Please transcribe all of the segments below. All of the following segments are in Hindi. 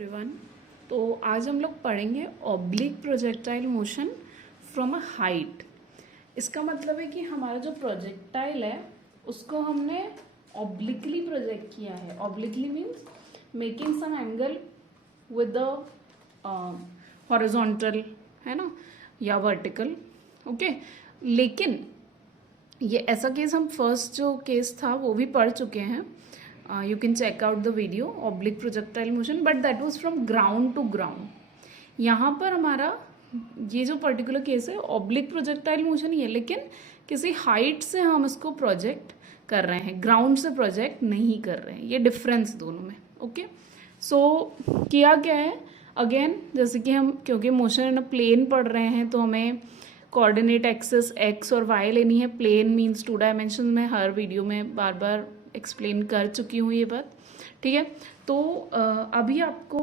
एवरीवन। तो आज हम लोग पढ़ेंगे oblique projectile motion from a height. इसका मतलब है कि हमारा जो प्रोजेक्टाइल है उसको हमने ऑब्लिकली प्रोजेक्ट किया है। Obliquely means making some angle with the horizontal, है ना, या वर्टिकल। ओके, लेकिन ये ऐसा केस हम फर्स्ट जो केस था वो भी पढ़ चुके हैं। You can check out the video oblique projectile motion, but that was from ground to ground। यहाँ पर हमारा ये जो पर्टिकुलर केस है ऑब्लिक प्रोजेक्टाइल मोशन ही है, लेकिन किसी हाइट से हम इसको प्रोजेक्ट कर रहे हैं, ग्राउंड से प्रोजेक्ट नहीं कर रहे हैं। ये डिफरेंस दोनों में। ओके, सो किया क्या है अगेन, जैसे कि हम क्योंकि मोशन इन अ प्लेन पढ़ रहे हैं तो हमें कोऑर्डिनेट एक्सिस एक्स और वाई लेनी है। प्लेन मीन्स 2 डायमेंशन में हर वीडियो में बार बार एक्सप्लेन कर चुकी हूँ ये बात, ठीक है। तो अभी आपको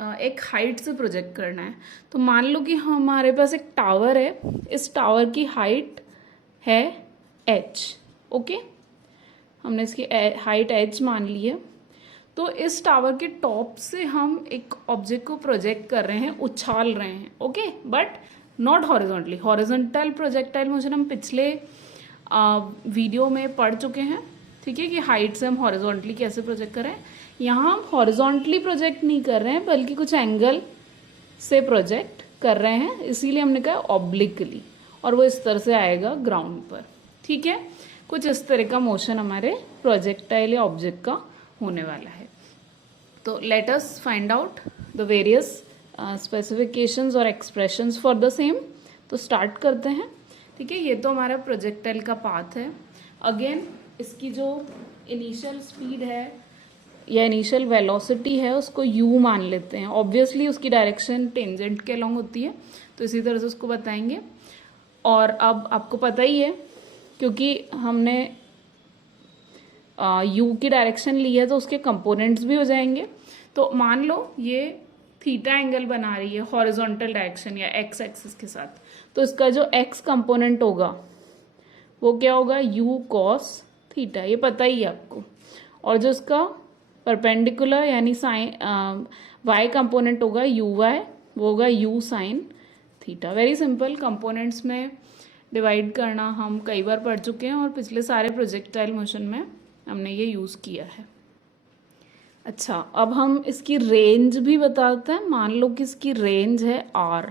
एक हाइट से प्रोजेक्ट करना है। तो मान लो कि हमारे पास एक टावर है, इस टावर की हाइट है h। ओके, हमने इसकी हाइट h मान ली है। तो इस टावर के टॉप से हम एक ऑब्जेक्ट को प्रोजेक्ट कर रहे हैं, उछाल रहे हैं। Okay, but not horizontally. Horizontal projectile motion हम पिछले वीडियो में पढ़ चुके हैं, ठीक है, कि हाइट से हम हॉरिजॉन्टली कैसे प्रोजेक्ट करें। यहाँ हम हॉरिजॉन्टली प्रोजेक्ट नहीं कर रहे हैं बल्कि कुछ एंगल से प्रोजेक्ट कर रहे हैं, इसीलिए हमने कहा ऑब्लिकली, और वो इस तरह से आएगा ग्राउंड पर। ठीक है, कुछ इस तरह का मोशन हमारे प्रोजेक्टाइल या ऑब्जेक्ट का होने वाला है। तो let us find out the various specifications और एक्सप्रेशंस फॉर द सेम। तो स्टार्ट करते हैं। ठीक है, ये तो हमारा प्रोजेक्टाइल का पाथ है। अगेन इसकी जो इनिशियल स्पीड है या इनिशियल वेलोसिटी है उसको u मान लेते हैं। ऑब्वियसली उसकी डायरेक्शन टेंजेंट के अलॉन्ग होती है, तो इसी तरह से उसको बताएंगे। और अब आपको पता ही है क्योंकि हमने u की डायरेक्शन ली है तो उसके कंपोनेंट्स भी हो जाएंगे। तो मान लो ये थीटा एंगल बना रही है हॉरिजॉन्टल डायरेक्शन या x एक्सिस के साथ, तो इसका जो x कंपोनेंट होगा वो क्या होगा, u cos थीटा, ये पता ही है आपको। और जो इसका परपेंडिकुलर यानी साइन y कंपोनेंट होगा uy, वो होगा u sine theta. Very simple, components में डिवाइड करना हम कई बार पढ़ चुके हैं और पिछले सारे प्रोजेक्टाइल मोशन में हमने ये यूज़ किया है। अच्छा, अब हम इसकी रेंज भी बताते हैं। मान लो कि इसकी रेंज है r।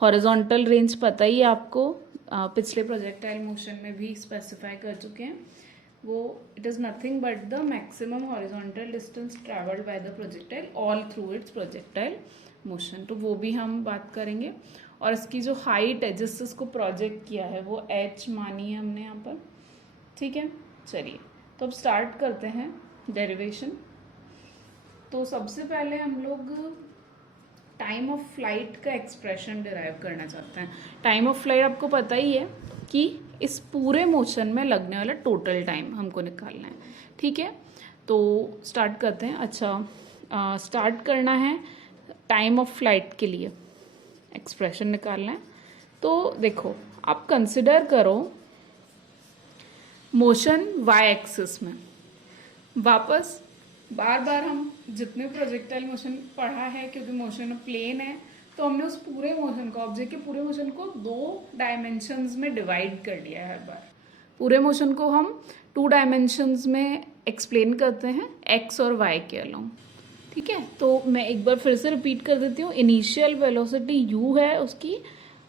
हॉरिजॉन्टल रेंज पता ही है आपको, पिछले प्रोजेक्टाइल मोशन में भी स्पेसिफाई कर चुके हैं। वो it is nothing but the maximum horizontal distance travelled by the projectile all through it's projectile motion, तो वो भी हम बात करेंगे। और इसकी जो हाइट है जिससे इसको प्रोजेक्ट किया है वो h मानी है हमने यहाँ पर। ठीक है, चलिए तो अब स्टार्ट करते हैं डेरिवेशन। तो सबसे पहले हम लोग टाइम ऑफ फ्लाइट का एक्सप्रेशन डिराइव करना चाहते हैं। टाइम ऑफ फ्लाइट आपको पता ही है कि इस पूरे मोशन में लगने वाला टोटल टाइम हमको निकालना है। ठीक है, तो स्टार्ट करते हैं। अच्छा, स्टार्ट करना है टाइम ऑफ फ्लाइट के लिए एक्सप्रेशन निकालना है। तो देखो, आप कंसिडर करो मोशन वाई एक्सिस में। वापस बार बार हम जितने प्रोजेक्टाइल मोशन पढ़ा है, क्योंकि मोशन प्लेन है तो हमने उस पूरे मोशन को, ऑब्जेक्ट के पूरे मोशन को 2 डायमेंशंस में डिवाइड कर लिया है। हर बार पूरे मोशन को हम 2 डायमेंशंस में एक्सप्लेन करते हैं, एक्स और वाई के अलॉन्ग। ठीक है, तो मैं एक बार फिर से रिपीट कर देती हूँ। इनिशियल वेलोसिटी u है उसकी,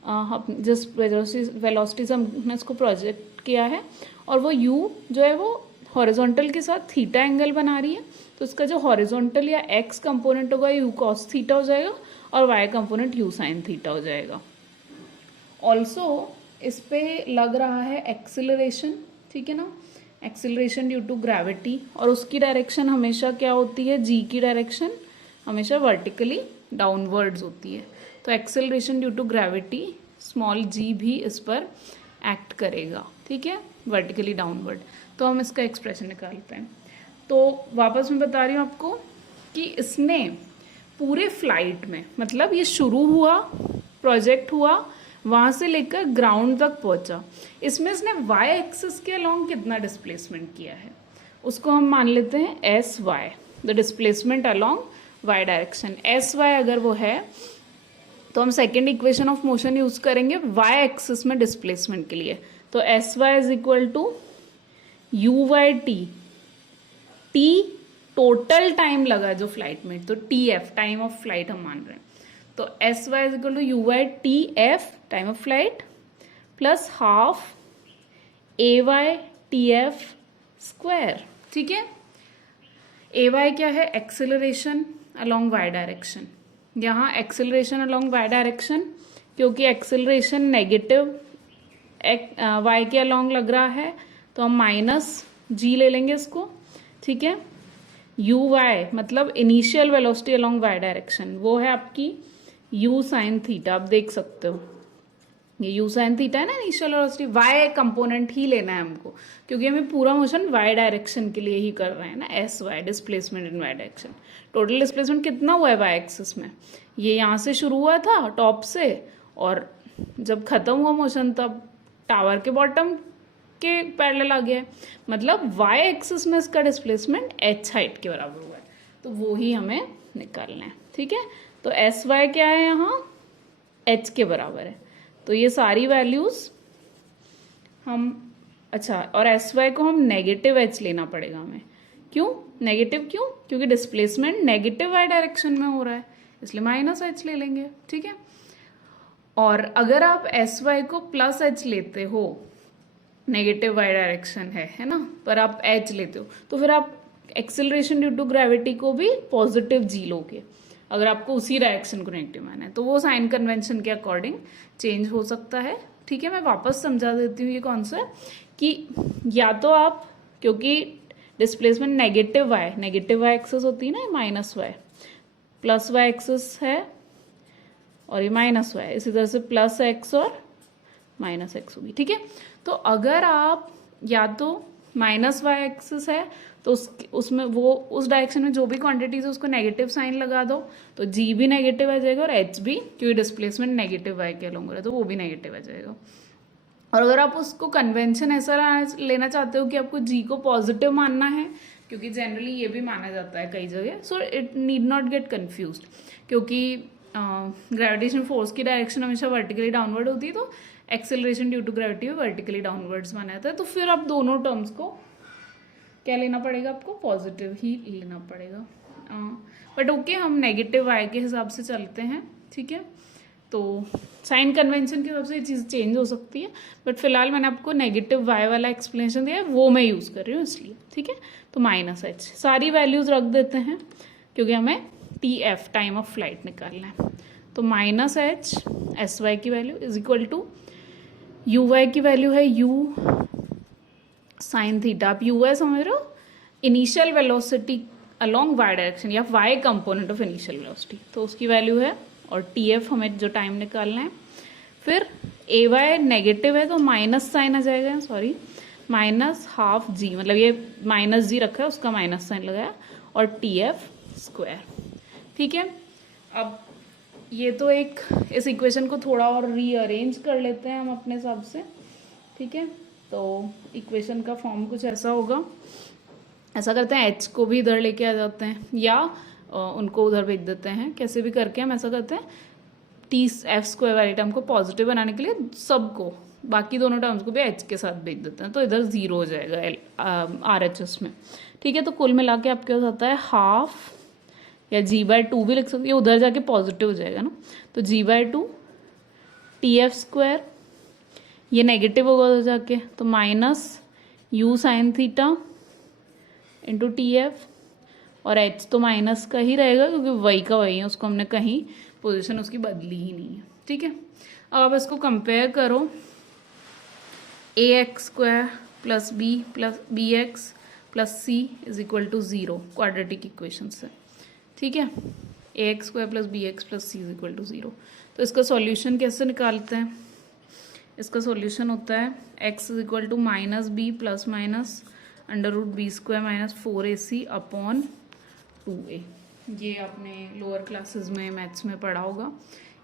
जिस वेलोसिटी से हमने इसको प्रोजेक्ट किया है, और वो u जो है वो हॉरिजॉन्टल के साथ थीटा एंगल बना रही है। तो इसका जो हॉरिजॉन्टल या x कंपोनेंट होगा u cos थीटा हो जाएगा और y component u sin theta हो जाएगा। ऑल्सो इस पे लग रहा है एक्सिलरेशन, ठीक है ना, एक्सिलरेशन ड्यू टू ग्रेविटी, और उसकी डायरेक्शन हमेशा क्या होती है, g की डायरेक्शन हमेशा वर्टिकली डाउनवर्ड्स होती है। तो acceleration due to gravity small g भी इस पर एक्ट करेगा, ठीक है, वर्टिकली डाउनवर्ड। तो हम इसका एक्सप्रेशन निकालते हैं। तो वापस मैं बता रही हूँ आपको कि इसने पूरे फ्लाइट में, मतलब ये शुरू हुआ, प्रोजेक्ट हुआ, वहाँ से लेकर ग्राउंड तक पहुँचा, इसमें इसने वाई एक्सिस के अलॉन्ग कितना डिस्प्लेसमेंट किया है उसको हम मान लेते हैं S Y, the displacement along Y direction, S Y अगर वो है तो हम second equation of motion use करेंगे वाई एक्सिस में डिस्प्लेसमेंट के लिए। तो S Y is equal to U Y T, T total time लगा जो फ्लाइट में, तो T F time of flight हम मान रहे हैं। तो S Y is equal to U Y T F time of flight plus half A Y T F square. ठीक है, ए वाई क्या है, एक्सेलरेशन अलोंग वाई डायरेक्शन। यहाँ एक्सेलरेशन अलोंग वाई डायरेक्शन, क्योंकि एक्सेलरेशन नेगेटिव वाई के अलोंग लग रहा है तो हम माइनस जी ले लेंगे इसको। ठीक है, यू वाई मतलब initial velocity along Y direction, वो है आपकी यू साइन थीटा। आप देख सकते हो ये यू साइन थीटा है ना इनिशियल वेलोसिटी, वाई कंपोनेंट ही लेना है हमको, क्योंकि हमें पूरा मोशन वाई डायरेक्शन के लिए ही कर रहे हैं ना, S Y displacement in Y direction. Total displacement कितना हुआ है वाई एक्सिस में, ये यहाँ से शुरू हुआ था टॉप से, और जब खत्म हुआ मोशन तब टावर के बॉटम के पैरेलल आ गया है, मतलब वाई एक्सिस में इसका डिस्प्लेसमेंट एच हाइट के बराबर हुआ है, तो वो ही हमें निकालना है। ठीक है, तो एस वाई क्या है यहाँ, एच के बराबर है, तो ये सारी वैल्यूज हम, अच्छा, और एस वाई को हम नेगेटिव एच लेना पड़ेगा हमें। क्यों नेगेटिव, क्यों, क्योंकि डिस्प्लेसमेंट नेगेटिव वाई डायरेक्शन में हो रहा है, इसलिए माइनस एच ले लेंगे। ठीक है, और अगर आप एस वाई को प्लस एच लेते हो, नेगेटिव वाई डायरेक्शन है ना, पर आप एच लेते हो, तो फिर आप एक्सेलरेशन ड्यू टू ग्रेविटी को भी पॉजिटिव जी लोगे, अगर आपको उसी डायरेक्शन को नेगेटिव माना है, तो वो साइन कन्वेंशन के अकॉर्डिंग चेंज हो सकता है। ठीक है, मैं वापस समझा देती हूँ ये कॉन्सेप्ट कि या तो आप, क्योंकि डिस्प्लेसमेंट नेगेटिव वाई एक्सेस होती है ना, minus Y, plus Y axis है और ये माइनस वाई, इसी तरह से प्लस एक्स और माइनस एक्स होगी। ठीक है, तो अगर आप या तो माइनस वाई एक्सिस है तो उसमें वो उस डायरेक्शन में जो भी क्वांटिटीज है उसको नेगेटिव साइन लगा दो, तो जी भी नेगेटिव आ जाएगा और एच भी, क्योंकि डिस्प्लेसमेंट नेगेटिव वाई के अलोंग हो रहा है तो वो भी नेगेटिव आ जाएगा। और अगर आप उसको कन्वेंशन ऐसा लेना चाहते हो कि आपको जी को पॉजिटिव मानना है, क्योंकि जनरली ये भी माना जाता है कई जगह, so it need not get confuse, क्योंकि ग्रेविटेशन फोर्स की डायरेक्शन हमेशा वर्टिकली डाउनवर्ड होती है, तो acceleration due to gravity vertically downwards माना जाता है, तो फिर आप दोनों टर्म्स को क्या लेना पड़ेगा, आपको पॉजिटिव ही लेना पड़ेगा। बट ओके, हम नेगेटिव वाई के हिसाब से चलते हैं। ठीक है, तो साइन कन्वेंशन के हिसाब से ये चीज़ चेंज हो सकती है, बट फिलहाल मैंने आपको नेगेटिव वाई वाला एक्सप्लेनेशन दिया है, वो मैं यूज़ कर रही हूँ इसलिए। ठीक है, तो माइनस एच सारी वैल्यूज रख देते हैं, क्योंकि हमें T F time of flight निकालना है। तो माइनस एच एस वाई की value is equal to U Y की वैल्यू है यू साइन थीटा। आप यू वाई समझ रहे हो, initial velocity along Y direction या Y component of initial velocity, तो उसकी वैल्यू है, और टी एफ हमें जो टाइम निकालना है। फिर ए वाई नेगेटिव है तो माइनस साइन आ जाएगा, सॉरी माइनस हाफ जी, मतलब ये माइनस जी रखा है उसका माइनस साइन लगाया, और टी एफ स्क्वायर। ठीक है, अब ये तो एक, इस इक्वेशन को थोड़ा और रीअरेंज कर लेते हैं हम अपने हिसाब से। ठीक है, तो इक्वेशन का फॉर्म कुछ ऐसा होगा, ऐसा करते हैं एच को भी इधर लेके आ जाते हैं, या उनको उधर भेज देते हैं, कैसे भी करके हम ऐसा करते हैं, टी एफ स्क्वायर वाली टर्म को पॉजिटिव बनाने के लिए सबको, बाकी दोनों टर्म्स को भी एच के साथ भेज देते हैं, तो इधर जीरो हो जाएगा आर एच एस में। ठीक है, तो कुल मिला के आपके पास आता है हाफ, या जी बाय टू भी लिख सकते हैं, उधर जाके पॉजिटिव हो जाएगा ना, तो G by two T F square, ये नेगेटिव होगा उधर जाके, तो minus U sine theta into T F, और एच तो माइनस का ही रहेगा क्योंकि वही का वही है, उसको हमने कहीं पोजीशन उसकी बदली ही नहीं है। ठीक है, अब आप इसको कंपेयर करो, A X square plus B X plus C is equal to zero, quadratic equation से। ठीक है, A X square plus B X plus C is equal to zero. तो इसका सॉल्यूशन कैसे निकालते हैं, इसका सॉल्यूशन होता है X is equal to minus B plus minus under root B square minus 4ac upon 2a। ये आपने लोअर क्लासेस में मैथ्स में पढ़ा होगा,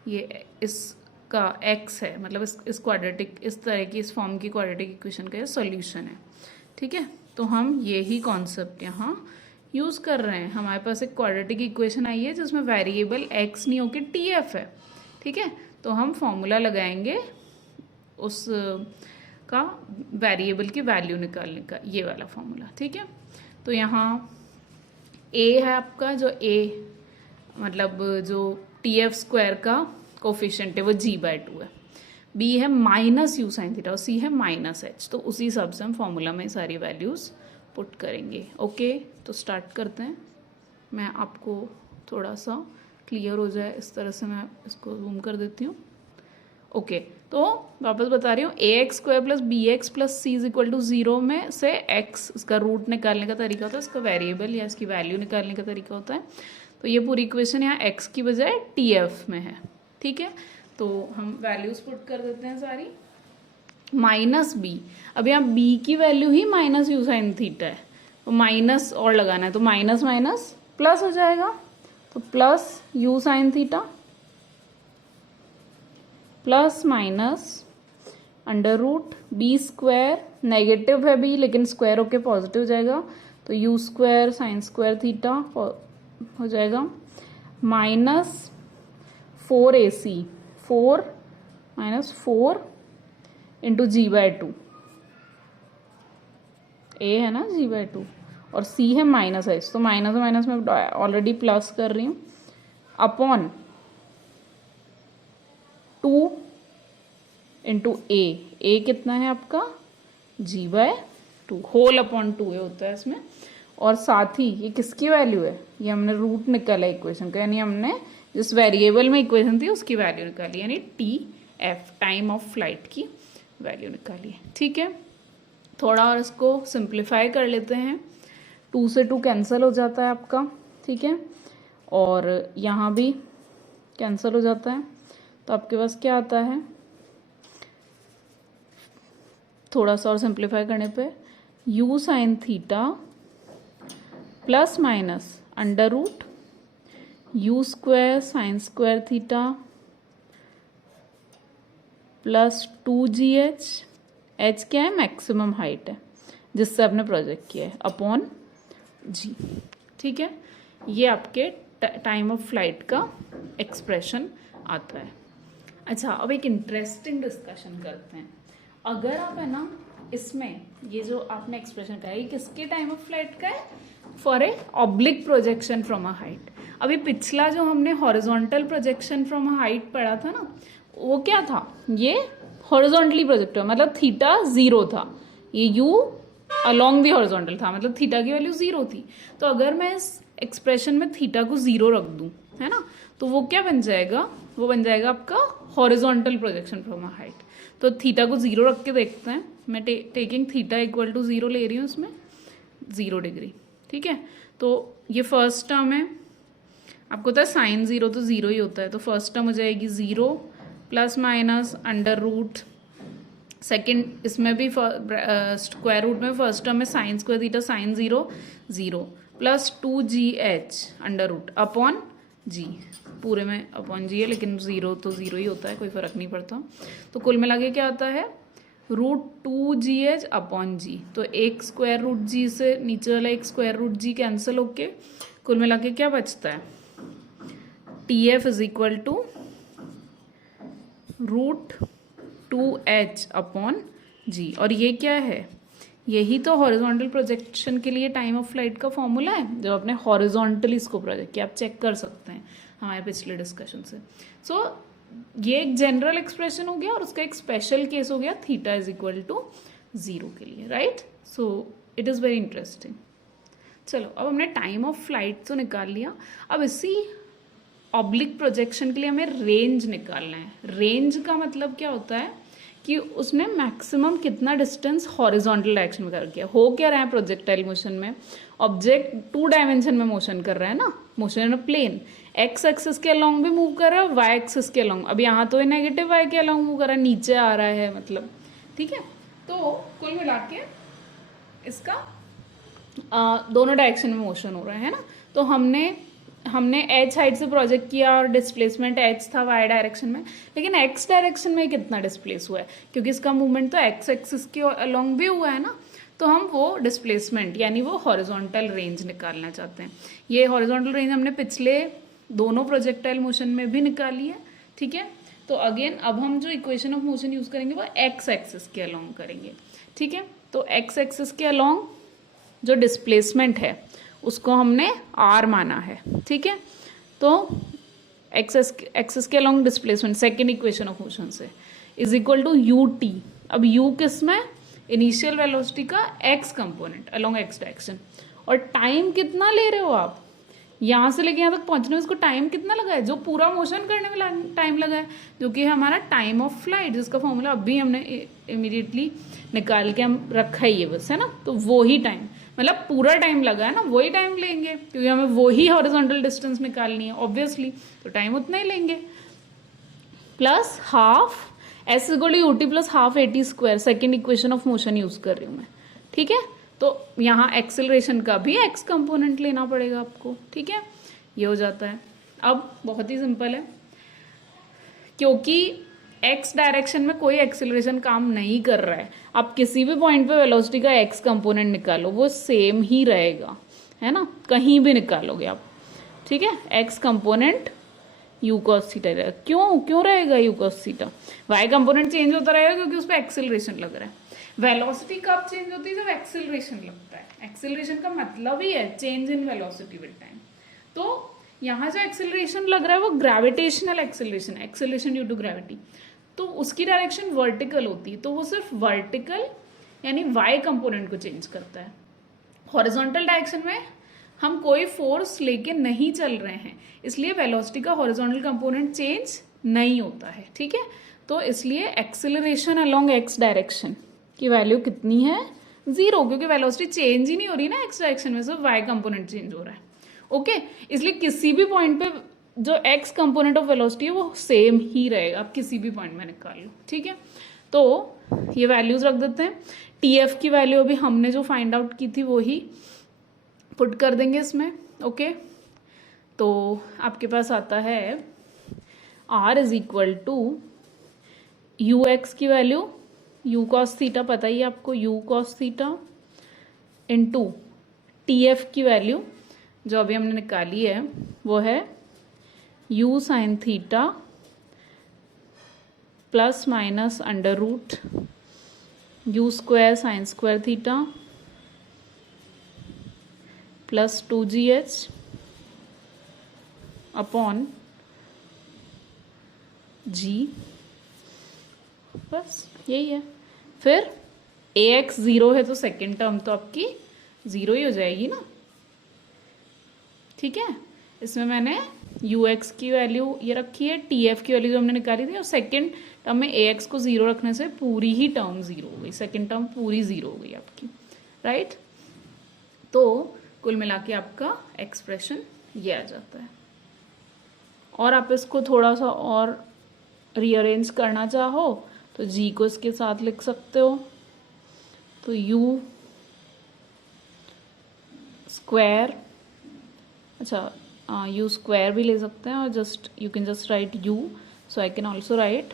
ये इसका x है, मतलब इस क्वाड्रेटिक, इस तरह की इस फॉर्म की क्वाड्रेटिक इक्वेशन का ये सॉल्यूशन है। ठीक है, तो हम ये ही कॉन्सेप्ट यहाँ यूज़ कर रहे हैं, हमारे पास एक क्वाड्रेटिक इक्वेशन आई है जिसमें वेरिएबल x नहीं होकर टी एफ है, ठीक है। तो हम फॉर्मूला लगाएंगे उस का वेरिएबल की वैल्यू निकालने का, ये वाला फॉर्मूला, ठीक है। तो यहाँ a है आपका, जो a मतलब जो टी एफ स्क्वायर का कोफिशिएंट है वो g/2 है, b है माइनस यू साइन थीटा और c है माइनस h। तो उसी हिसाब से हम फॉर्मूला में सारी वैल्यूज़ पुट करेंगे। ओके, तो स्टार्ट करते हैं। मैं आपको थोड़ा सा क्लियर हो जाए इस तरह से मैं इसको जूम कर देती हूँ। ओके, तो वापस बता रही हूँ, ax² + bx + c = 0 में से x इसका रूट निकालने का तरीका होता है, इसका वेरिएबल या इसकी वैल्यू निकालने का तरीका होता है। तो ये पूरी इक्वेशन यहाँ x की बजाय tf में है, ठीक है। तो हम वैल्यूज पुट कर देते हैं सारी। माइनस बी, अब यहाँ b की वैल्यू ही माइनस यू साइन थीटा है, तो माइनस और लगाना है, तो माइनस माइनस प्लस हो जाएगा, तो plus U sine theta plus minus under root b², negative है b लेकिन स्क्वायर होके पॉजिटिव हो जाएगा, तो u² sin² थीटा हो जाएगा, minus 4ac, 4 minus 4 into g/2, a है ना g/2 और c है माइनस h, तो माइनस माइनस में ऑलरेडी प्लस कर रही हूँ, अपॉन 2 इंटू a कितना है आपका g/2, होल अपॉन 2 होता है इसमें। और साथ ही ये किसकी वैल्यू है, ये हमने रूट निकाला इक्वेशन का, यानी हमने जिस वेरिएबल में इक्वेशन थी उसकी वैल्यू निकाली, यानी TF टाइम ऑफ फ्लाइट की वैल्यू निकाली है, ठीक है। थोड़ा और इसको सिंप्लीफाई कर लेते हैं, 2 से 2 कैंसिल हो जाता है आपका, ठीक है, और यहाँ भी कैंसिल हो जाता है, तो आपके पास क्या आता है, थोड़ा सा और सिंप्लीफाई करने पे u sine theta plus minus under root u² sin² theta plus 2gh, h क्या है, मैक्सिमम हाइट है जिससे आपने प्रोजेक्ट किया है, अपॉन g, ठीक है। ये आपके टाइम ऑफ फ्लाइट का एक्सप्रेशन आता है। अच्छा, अब एक इंटरेस्टिंग डिस्कशन करते हैं। अगर आप है ना इसमें ये जो आपने एक्सप्रेशन कहा है, किसके टाइम ऑफ फ्लाइट का है, for A oblique projection from a height. अभी पिछला जो हमने horizontal projection from a height पढ़ा था ना, वो क्या था, ये हॉरिजॉन्टली प्रोजेक्ट हुआ, मतलब थीटा 0 था, ये u अलोंग दी हॉरिजॉन्टल था, मतलब थीटा की वैल्यू 0 थी। तो अगर मैं इस एक्सप्रेशन में थीटा को 0 रख दूं, है ना, तो वो क्या बन जाएगा, वो बन जाएगा आपका horizontal projection from a height. तो थीटा को 0 रख के देखते हैं, मैं टेकिंग थीटा इक्वल टू 0 ले रही हूँ, इसमें 0 डिग्री, ठीक है। तो ये फर्स्ट टर्म है, आपको पता है साइन 0 तो 0 ही होता है, तो फर्स्ट टर्म हो जाएगी 0 plus minus under root, second इसमें भी स्क्वायर रूट में फर्स्ट टर्म में sin² theta sin 0 0 plus 2gh under root upon g, पूरे में अपॉन g है लेकिन 0 तो 0 ही होता है, कोई फर्क नहीं पड़ता। तो कुल मिला के क्या आता है, √2gh अपॉन g, तो एक स्क्वायर रूट g से नीचे वाला एक स्क्वायर रूट g कैंसिल होके कुल मिला के क्या बचता है, TF is equal to √2h upon g। और ये क्या है, यही तो हॉरिजॉन्टल प्रोजेक्शन के लिए टाइम ऑफ फ्लाइट का फॉर्मूला है, जब आपने हॉरिजॉन्टली इसको प्रोजेक्ट किया, आप चेक कर सकते हैं हमारे पिछले डिस्कशन से। सो ये एक जनरल एक्सप्रेशन हो गया और उसका एक स्पेशल केस हो गया थीटा इज इक्वल टू 0 के लिए, right. So it is very interesting. चलो, अब हमने टाइम ऑफ फ्लाइट तो निकाल लिया, अब इसी ऑब्लिक प्रोजेक्शन के लिए हमें रेंज निकालना है। रेंज का मतलब क्या होता है कि उसने मैक्सिमम कितना डिस्टेंस हॉरिजॉन्टल डायरेक्शन में कर किया। हो क्या रहा है प्रोजेक्टाइल मोशन में, ऑब्जेक्ट 2 डायमेंशन में मोशन कर रहा है ना, motion in a plane, X axis के अलोंग भी मूव कर रहा है, वाई एक्सिस के अलोंग, अब यहाँ तो ये नेगेटिव वाई के अलोंग मूव कर रहा है, नीचे आ रहा है मतलब, ठीक है। तो कुल मिला के इसका दोनों डायरेक्शन में मोशन हो रहा है ना। तो हमने एच हाइट से प्रोजेक्ट किया और डिस्प्लेसमेंट एच था वाई डायरेक्शन में, लेकिन एक्स डायरेक्शन में कितना डिस्प्लेस हुआ है, क्योंकि इसका मूवमेंट तो एक्स एक्सिस के अलोंग भी हुआ है ना। तो हम वो डिस्प्लेसमेंट यानी वो हॉरिजॉन्टल रेंज निकालना चाहते हैं। ये हॉरिजॉन्टल रेंज हमने पिछले दोनों प्रोजेक्टाइल मोशन में भी निकाली है, ठीक है। तो अगेन अब हम जो इक्वेशन ऑफ मोशन यूज करेंगे वो एक्स एक्सिस के अलोंग करेंगे, ठीक है। तो एक्स एक्सिस के अलोंग जो डिस्प्लेसमेंट है उसको हमने आर माना है, ठीक है। तो एक्सिस के along displacement second equation of motion से is equal to U T. अब यू किस में, इनिशियल वेलोसिटी का X component along X direction, और टाइम कितना ले रहे हो आप यहाँ से लेके यहाँ तक पहुँचने में, इसको टाइम कितना लगा है, जो पूरा मोशन करने में टाइम लगा है, जो कि हमारा टाइम ऑफ फ्लाइट, जिसका फॉर्मूला अभी हमने इमीडिएटली निकाल के हम रखा ही है बस, है ना। तो वो ही टाइम, मतलब पूरा टाइम लगा है ना, वही टाइम लेंगे क्योंकि हमें वही हॉरिजॉन्टल डिस्टेंस निकालनी है ऑब्वियसली, तो टाइम उतना ही लेंगे। Plus half S equal to U T plus half A T square, second equation of motion use कर रही हूँ मैं, ठीक है। तो यहाँ एक्सेलरेशन का भी एक्स कंपोनेंट लेना पड़ेगा आपको, ठीक है। ये हो जाता है। अब बहुत ही सिंपल है, क्योंकि एक्स डायरेक्शन में कोई एक्सेलरेशन काम नहीं कर रहा है, आप किसी भी पॉइंट पे वेलोसिटी का एक्स कंपोनेंट निकालो वो सेम ही रहेगा, है ना, कहीं भी निकालोगे आप, ठीक है। X component U cos theta रहेगा। क्यों रहेगा U cos theta? Y component change होता रहेगा क्योंकि उस पर एक्सेलरेशन लग रहा है। वेलोसिटी कब चेंज होती है? जब एक्सेलरेशन लगता है। एक्सेलरेशन का मतलब ही है change in velocity with time. तो यहाँ जो एक्सेलरेशन लग रहा है वो ग्रेविटेशनल एक्सेलरेशन है, एक्सेलरेशन ड्यू टू ग्रेविटी, तो उसकी डायरेक्शन वर्टिकल होती है, तो वो सिर्फ वर्टिकल यानी वाई कंपोनेंट को चेंज करता है। हॉरिजॉन्टल डायरेक्शन में हम कोई फोर्स लेके नहीं चल रहे हैं, इसलिए वेलोसिटी का हॉरिजॉन्टल कंपोनेंट चेंज नहीं होता है, ठीक है। तो इसलिए एक्सेलरेशन अलोंग एक्स डायरेक्शन की वैल्यू कितनी है? 0, क्योंकि वेलोसिटी चेंज ही नहीं हो रही ना एक्स डायरेक्शन में, सिर्फ वाई कंपोनेंट चेंज हो रहा है, ओके। इसलिए किसी भी पॉइंट पे जो एक्स कंपोनेंट ऑफ वेलोसिटी है वो सेम ही रहेगा, आप किसी भी पॉइंट में निकाल लो, ठीक है। तो ये वैल्यूज रख देते हैं। टी एफ की वैल्यू अभी हमने जो फाइंड आउट की थी वो ही पुट कर देंगे इसमें, ओके। तो आपके पास आता है R is equal to U X की वैल्यू, यू कॉस थीटा पता ही है आपको, U cos theta into T F की वैल्यू जो अभी हमने निकाली है वो है U sine theta plus minus under root U square sine square theta plus 2gh upon g, बस यही है। फिर ax 0 है तो सेकेंड टर्म तो आपकी 0 ही हो जाएगी ना, ठीक है। इसमें मैंने ux की वैल्यू ये रखी है, tf की वैल्यू जो हमने निकाली थी, और सेकेंड टर्म में ax को 0 रखने से पूरी ही टर्म 0 हो गई, सेकेंड टर्म पूरी 0 हो गई आपकी, राइट। तो कुल मिला के आपका एक्सप्रेशन ये आ जाता है। और आप इसको थोड़ा सा और रीअरेंज करना चाहो तो g को इसके साथ लिख सकते हो, तो u स्क्वायर, अच्छा u स्क्वायर भी ले सकते हैं, और just you can just right u, so I can also right,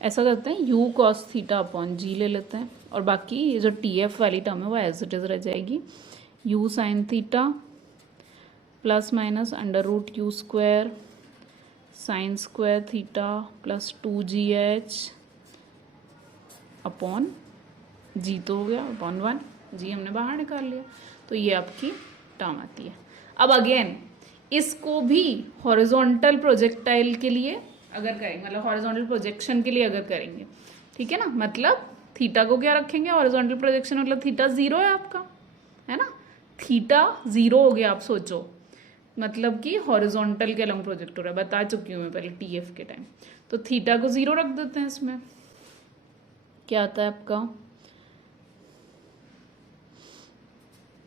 ऐसा करते हैं u cos theta upon g ले लेते हैं, और बाकी ये जो टी एफ वाली टर्म है वो एज इट इज रह जाएगी, u sine theta plus minus under root U square sine square theta plus 2gh upon g तो हो गया अपॉन 1, g हमने बाहर निकाल लिया, तो ये आपकी टर्म आती है। अब अगेन इसको भी हॉरिजॉन्टल प्रोजेक्टाइल के लिए अगर करेंगे, मतलब हॉरिजॉन्टल प्रोजेक्शन के लिए अगर करेंगे, ठीक है ना, मतलब थीटा को क्या रखेंगे, हॉरिजॉन्टल प्रोजेक्शन मतलब थीटा 0 है आपका, है ना, थीटा 0 हो गया, आप सोचो, मतलब कि हॉरिजॉन्टल के अलॉन्ग प्रोजेक्ट हो रहा है, बता चुकी हूँ मैं पहले टीएफ के टाइम। तो थीटा को 0 रख देते हैं, इसमें क्या आता है आपका,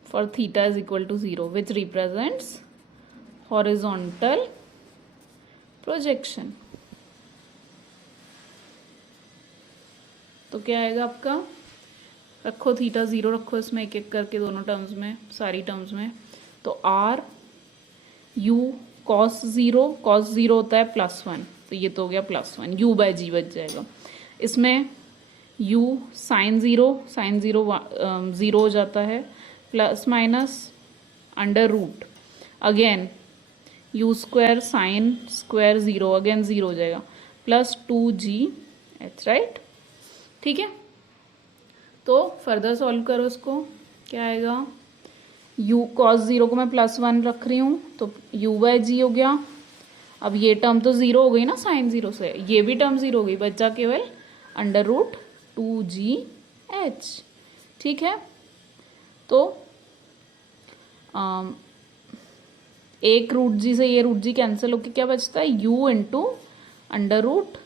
for theta is equal to 0 which represents horizontal projection. तो क्या आएगा आपका, रखो थीटा 0 रखो इसमें एक एक करके दोनों टर्म्स में, सारी टर्म्स में, तो आर यू कॉस 0 होता है +1, तो ये तो हो गया +1, u/g बच जाएगा। इसमें u sine zero, sine zero zero हो जाता है, plus minus under root again U square sine square zero, again zero हो जाएगा, प्लस 2gh, राइट। ठीक है, तो फर्दर सॉल्व करो इसको, क्या आएगा, u कॉस ज़ीरो को मैं +1 रख रही हूँ तो u/g हो गया। अब ये टर्म तो ज़ीरो हो गई ना साइन ज़ीरो से, ये भी टर्म ज़ीरो हो गई, बचा केवल अंडर रूट 2gh। ठीक है, तो एक रूट जी से ये रूट जी कैंसिल होकर क्या बचता है, u into under root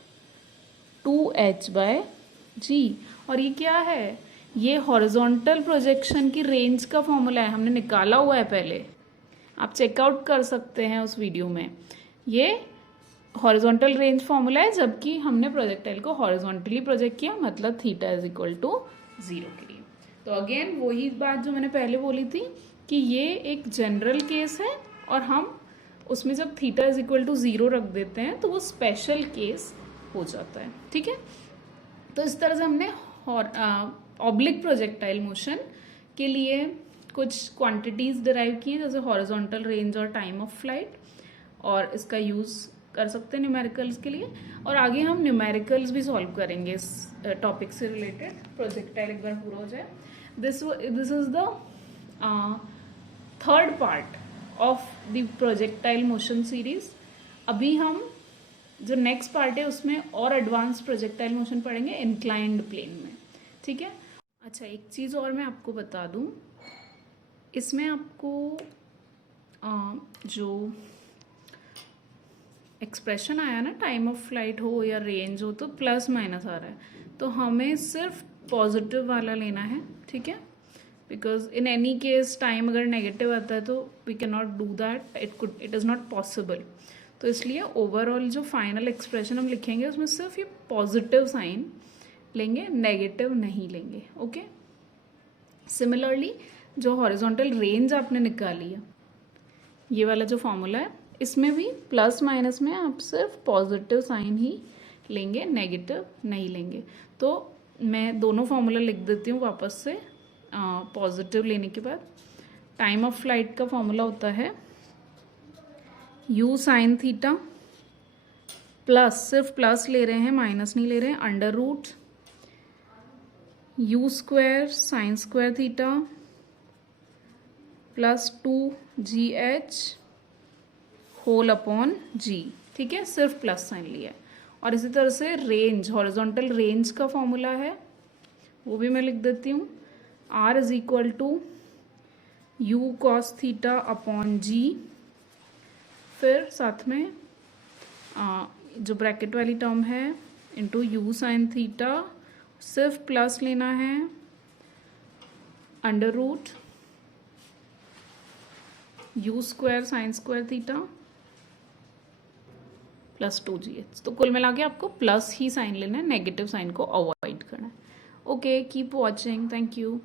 2h/g। और ये क्या है, ये हॉरिजॉन्टल प्रोजेक्शन की रेंज का फॉर्मूला है, हमने निकाला हुआ है पहले, आप चेकआउट कर सकते हैं उस वीडियो में। ये हॉरिजॉन्टल रेंज फॉर्मूला है जबकि हमने प्रोजेक्टाइल को हॉरिजॉन्टली प्रोजेक्ट किया, मतलब थीटा इज इक्वल टू 0 के लिए। तो अगेन वही बात जो मैंने पहले बोली थी कि ये एक जनरल केस है और हम उसमें जब थीटा इज इक्वल टू 0 रख देते हैं तो वो स्पेशल केस हो जाता है। ठीक है, तो इस तरह से हमने ऑब्लिक प्रोजेक्टाइल मोशन के लिए कुछ क्वांटिटीज डिराइव की हैं, जैसे हॉरिजॉन्टल रेंज और टाइम ऑफ फ्लाइट, और इसका यूज़ कर सकते हैं न्यूमेरिकल्स के लिए। और आगे हम न्यूमेरिकल्स भी सॉल्व करेंगे इस टॉपिक से रिलेटेड, प्रोजेक्टाइल एक बार पूरा हो जाए। This is the third part of the projectile motion series. अभी हम जो नेक्स्ट पार्ट है उसमें और एडवांस प्रोजेक्टाइल मोशन पढ़ेंगे इंक्लाइंड प्लेन में। ठीक है, अच्छा एक चीज़ और मैं आपको बता दूं, इसमें आपको जो एक्सप्रेशन आया ना, टाइम ऑफ फ्लाइट हो या रेंज हो तो प्लस माइनस आ रहा है, तो हमें सिर्फ पॉजिटिव वाला लेना है। ठीक है, because in any case time अगर नेगेटिव आता है तो we can not do that, it is not possible. तो इसलिए ओवरऑल जो फाइनल एक्सप्रेशन हम लिखेंगे उसमें सिर्फ ये पॉजिटिव साइन लेंगे, नेगेटिव नहीं लेंगे। ओके, सिमिलरली जो हॉरिजॉन्टल रेंज आपने निकाली है, ये वाला जो फॉर्मूला है, इसमें भी प्लस माइनस में आप सिर्फ पॉजिटिव साइन ही लेंगे, नेगेटिव नहीं लेंगे। तो मैं दोनों फॉर्मूला लिख देती हूँ वापस से। पॉजिटिव लेने के बाद टाइम ऑफ फ्लाइट का फॉर्मूला होता है u साइन थीटा प्लस, सिर्फ प्लस ले रहे हैं, माइनस नहीं ले रहे हैं, under root u square sine square theta plus 2gh whole upon g। ठीक है, सिर्फ प्लस साइन लिया है। और इसी तरह से रेंज, हॉरिजॉन्टल रेंज का फॉर्मूला है, वो भी मैं लिख देती हूँ, r is equal to u cos theta upon g, फिर साथ में जो ब्रैकेट वाली टर्म है इंटू u साइन थीटा, सिर्फ प्लस लेना है, under root u square sine square theta plus 2gh। तो कुल मिला के आपको प्लस ही साइन लेना है, नेगेटिव साइन को अवॉइड करना है। Okay, keep watching, thank you.